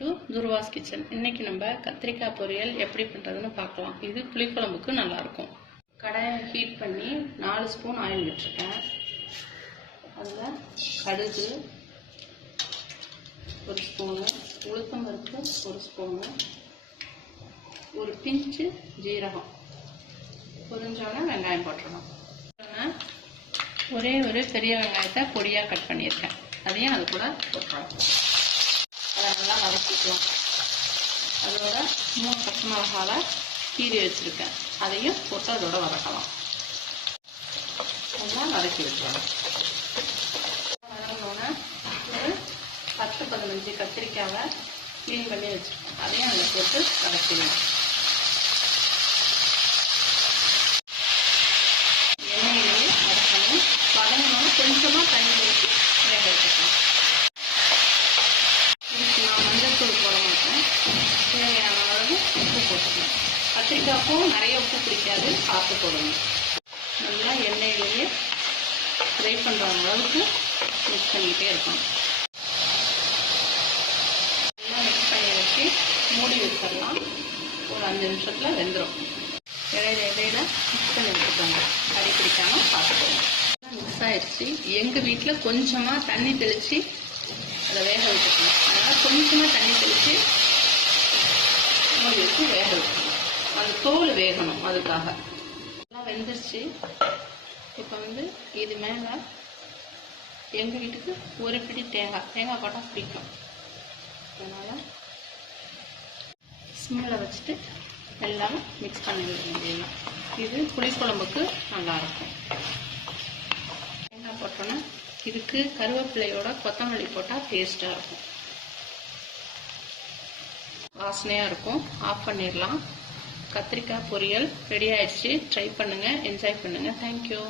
To துர்வாஸ் kitchen. இன்னைக்கு நம்ம கத்திரிக்காய் பொரியல் எப்படி பண்ணுறதுன்னு பார்க்கலாம். இது புளிக்குழம்புக்கு நல்லாயிருக்கும். கடாயை ஹீட் பண்ணி 4 ஸ்பூன் ஆயில் விட்டுருக்கேன். அதில் கடுகு 1 ஸ்பூனு, உளுத்தம்பருப்பு 1 ஸ்பூனு, ஒரு பிஞ்சு ஜீரகம், பொரிஞ்சோடனே வெங்காயம் போட்டுடணும். ஒரே ஒரு பெரிய வெங்காயத்தை பொடியாக கட் பண்ணியிருக்கேன், அதையும் அது கூட போட்டுடலாம். அதை நல்லா வதக்கிக்கலாம். அதோட 3 பச்சை மிளகாவை கீறி வச்சுருக்கேன், அதையும் போட்டு அதோட வதக்கலாம். நல்லா வதக்கி வச்சுக்கலாம். வதங்கினோன்னே ஒரு 10-15 கத்திரிக்காவை க்ளீன் பண்ணி வச்சுருக்கேன், அதையும் அதில் போட்டு வதக்கிடலாம். எண்ணெயிலேயே வதக்கணும். வதங்கினோன்னு கொஞ்சமாக தண்ணி ஊற்றி வேக வச்சுக்கலாம். நான் மஞ்சள்தூள் போட மாட்டேன், தேவையான அளவு உப்பு போட்டுக்கலாம். கத்திரிக்காய்க்கும் நிறைய உப்பு பிடிக்காது, பார்த்து போடணும். நல்லா எண்ணெயிலேயே ஃப்ரை பண்ணுற அளவுக்கு மிக்ஸ் பண்ணிக்கிட்டே இருக்கணும். நல்லா மிக்ஸ் பண்ணி வச்சு மூடி வச்சிடலாம். ஒரு 5 நிமிஷத்தில் வெந்துடும். இடையில மிக்ஸ் பண்ணி வச்சுக்கோங்க, அடி பிடிக்காமல் பார்த்துக்கோங்க. மிக்ஸ் ஆகிடுச்சு. எங்கள் வீட்டில் கொஞ்சமாக தண்ணி தெளித்து அதை வேக வச்சுக்கணும். அதனால் கொஞ்சமாக தண்ணி தெளித்து மூடி வச்சு வேக வைக்கணும். அது தோல் வேகணும், அதுக்காக. நல்லா வெந்துருச்சு. இப்போ இது மேலே எங்கள் வீட்டுக்கு ஒரு பிடி தேங்காய் போட்டால் பிடிக்கும். அதனால் ஸ்மெல்லில் வச்சுட்டு எல்லாமே மிக்ஸ் பண்ணி விடுங்க. இது புளிக்குழம்புக்கு நல்லாயிருக்கும். தேங்காய் போட்டோன்னா இதுக்கு கருவேப்பிலையோட கொத்தமல்லி போட்டால் டேஸ்ட்டாக இருக்கும், வாசனையாக இருக்கும். ஆஃப் பண்ணிடலாம். கத்திரிக்காய் பொரியல் ரெடி ஆயிடுச்சு. ட்ரை பண்ணுங்கள், என்ஜாய் பண்ணுங்கள். தேங்க்யூ.